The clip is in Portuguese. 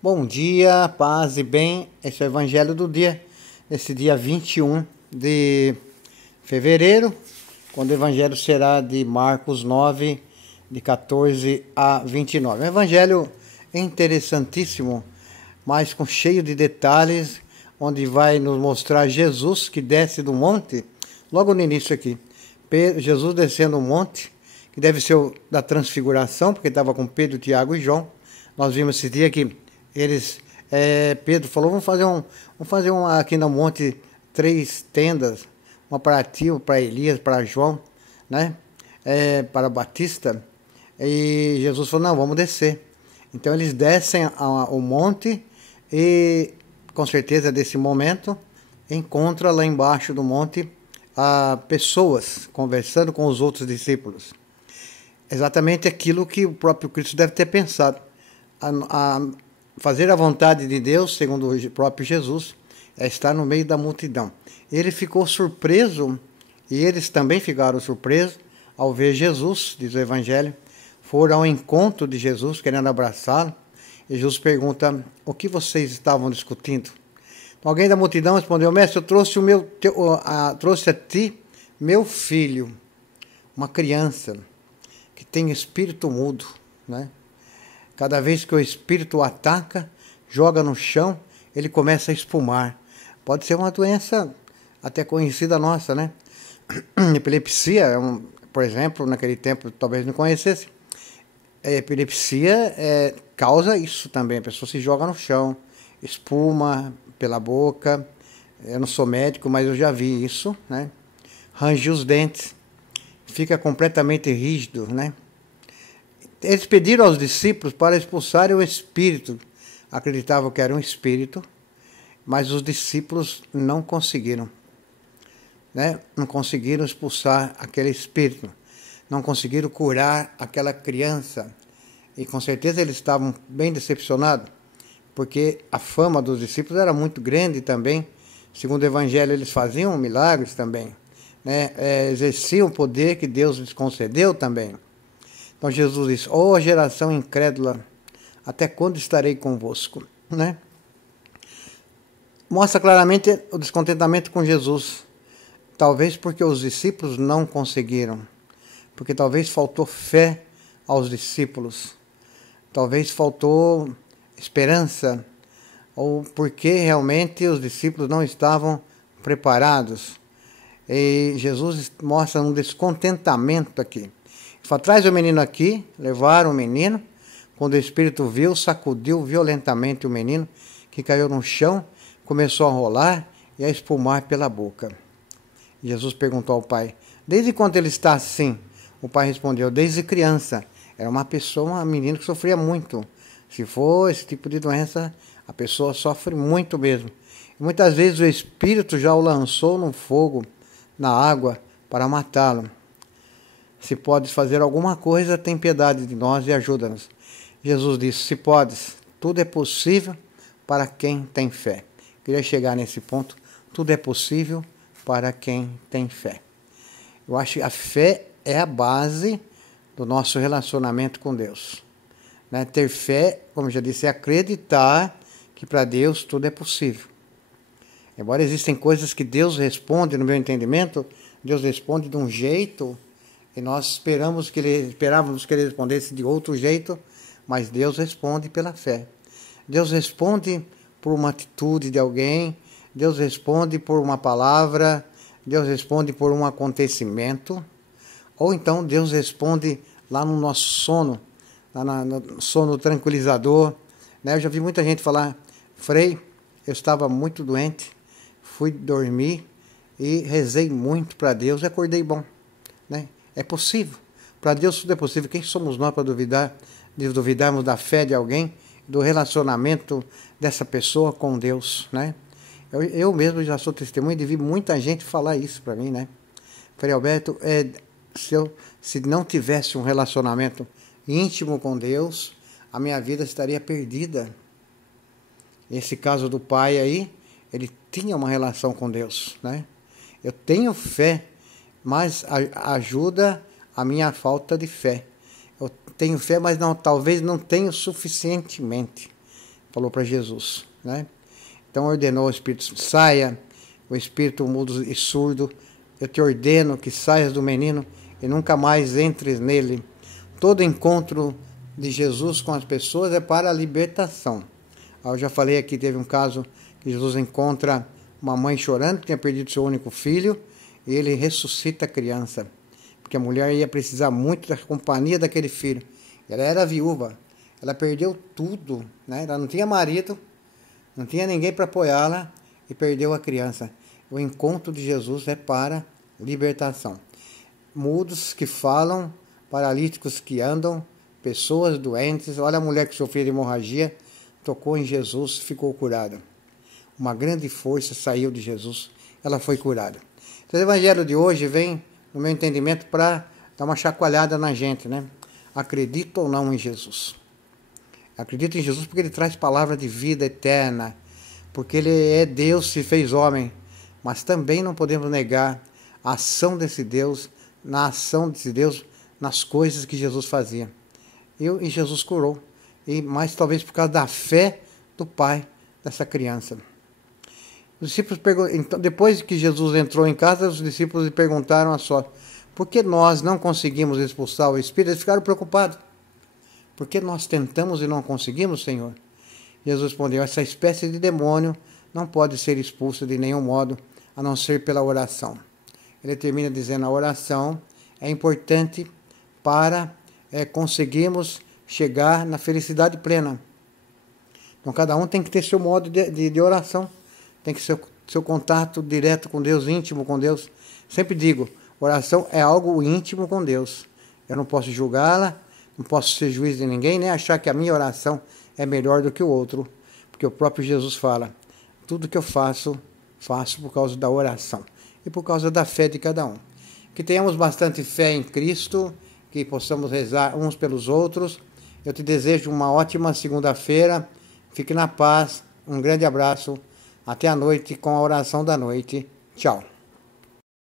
Bom dia, paz e bem. Esse é o Evangelho do dia, esse dia 21 de fevereiro, quando o Evangelho será de Marcos 9, de 14 a 29. Um Evangelho interessantíssimo, mas cheio de detalhes, onde vai nos mostrar Jesus que desce do monte, logo no início aqui. Jesus descendo o monte, que deve ser o da transfiguração, porque estava com Pedro, Tiago e João. Nós vimos esse dia que Pedro falou, vamos fazer aqui no monte 3 tendas, uma para ti, para Elias, para João, né? Para Batista. E Jesus falou, não, vamos descer. Então eles descem o monte e, com certeza, desse momento, encontra lá embaixo do monte pessoas conversando com os outros discípulos. Exatamente aquilo que o próprio Cristo deve ter pensado. Fazer a vontade de Deus, segundo o próprio Jesus, é estar no meio da multidão. Ele ficou surpreso, e eles também ficaram surpresos, ao ver Jesus, diz o Evangelho. Foram ao encontro de Jesus, querendo abraçá-lo, e Jesus pergunta, o que vocês estavam discutindo? Então, alguém da multidão respondeu, mestre, eu trouxe a ti meu filho, uma criança, que tem espírito mudo, né? Cada vez que o espírito o ataca, joga no chão, ele começa a espumar. Pode ser uma doença até conhecida nossa, né? Epilepsia, por exemplo, naquele tempo talvez não conhecesse. Epilepsia causa isso também. A pessoa se joga no chão, espuma pela boca. Eu não sou médico, mas eu já vi isso, né? Range os dentes, fica completamente rígido, né? Eles pediram aos discípulos para expulsarem o espírito. Acreditavam que era um espírito, mas os discípulos não conseguiram, né? Não conseguiram expulsar aquele espírito, não conseguiram curar aquela criança. E com certeza eles estavam bem decepcionados, porque a fama dos discípulos era muito grande também. Segundo o Evangelho, eles faziam milagres também, né? Exerciam o poder que Deus lhes concedeu também. Então Jesus diz, ó geração incrédula, até quando estarei convosco? Né? Mostra claramente o descontentamento com Jesus. Talvez porque os discípulos não conseguiram. Porque talvez faltou fé aos discípulos. Talvez faltou esperança. Ou porque realmente os discípulos não estavam preparados. E Jesus mostra um descontentamento aqui. Traz o menino aqui, levaram o menino. Quando o espírito viu, sacudiu violentamente o menino, que caiu no chão, começou a rolar e a espumar pela boca. Jesus perguntou ao pai, desde quando ele está assim? O pai respondeu, desde criança. Era uma menina que sofria muito. Se for esse tipo de doença, a pessoa sofre muito mesmo. E muitas vezes o espírito já o lançou no fogo, na água, para matá-lo. Se podes fazer alguma coisa, tem piedade de nós e ajuda-nos. Jesus disse, se podes, tudo é possível para quem tem fé. Queria chegar nesse ponto, tudo é possível para quem tem fé. Eu acho que a fé é a base do nosso relacionamento com Deus. Né? Ter fé, como já disse, é acreditar que para Deus tudo é possível. Embora existem coisas que Deus responde, no meu entendimento, Deus responde de um jeito, e nós esperávamos que ele respondesse de outro jeito, mas Deus responde pela fé. Deus responde por uma atitude de alguém, Deus responde por uma palavra, Deus responde por um acontecimento, ou então Deus responde lá no nosso sono, lá no sono tranquilizador. Né? Eu já vi muita gente falar, Frei, eu estava muito doente, fui dormir e rezei muito para Deus e acordei bom. Né? É possível. Para Deus tudo é possível. Quem somos nós para duvidarmos da fé de alguém, do relacionamento dessa pessoa com Deus, né? Eu mesmo já sou testemunha de ver muita gente falar isso para mim, né? Frei Alberto, se não tivesse um relacionamento íntimo com Deus, a minha vida estaria perdida. Esse caso do pai aí, ele tinha uma relação com Deus, né? Eu tenho fé, mas ajuda a minha falta de fé. Eu tenho fé, mas talvez não tenho suficientemente. falou para Jesus, né? Então ordenou o espírito, saia, o espírito mudo e surdo, eu te ordeno que saias do menino e nunca mais entres nele. Todo encontro de Jesus com as pessoas é para a libertação. Eu já falei aqui, teve um caso que Jesus encontra uma mãe chorando, que tinha perdido seu único filho, e ele ressuscita a criança, porque a mulher ia precisar muito da companhia daquele filho. Ela era viúva, ela perdeu tudo, né? Ela não tinha marido, não tinha ninguém para apoiá-la e perdeu a criança. O encontro de Jesus é para libertação. Mudos que falam, paralíticos que andam, pessoas doentes. Olha a mulher que sofreu de hemorragia, tocou em Jesus, ficou curada. Uma grande força saiu de Jesus, ela foi curada. Então, o evangelho de hoje vem, no meu entendimento, para dar uma chacoalhada na gente, né? Acredita ou não em Jesus? Acredita em Jesus porque ele traz palavra de vida eterna, porque ele é Deus, se fez homem, mas também não podemos negar a ação desse Deus, na ação desse Deus, nas coisas que Jesus fazia. E Jesus curou, mas talvez por causa da fé do pai dessa criança. Os discípulos então, depois que Jesus entrou em casa, os discípulos lhe perguntaram a sós: por que nós não conseguimos expulsar o espírito? Eles ficaram preocupados. Por que nós tentamos e não conseguimos, Senhor? Jesus respondeu: essa espécie de demônio não pode ser expulsa de nenhum modo, a não ser pela oração. Ele termina dizendo: a oração é importante para conseguirmos chegar na felicidade plena. Então cada um tem que ter seu modo de oração, tem que ser seu contato direto com Deus, íntimo com Deus. Sempre digo, oração é algo íntimo com Deus. Eu não posso julgá-la, não posso ser juiz de ninguém, nem achar que a minha oração é melhor do que o outro, porque o próprio Jesus fala: tudo que eu faço, faço por causa da oração e por causa da fé de cada um. Que tenhamos bastante fé em Cristo, que possamos rezar uns pelos outros. Eu te desejo uma ótima segunda-feira, fique na paz, um grande abraço, até a noite com a oração da noite. Tchau.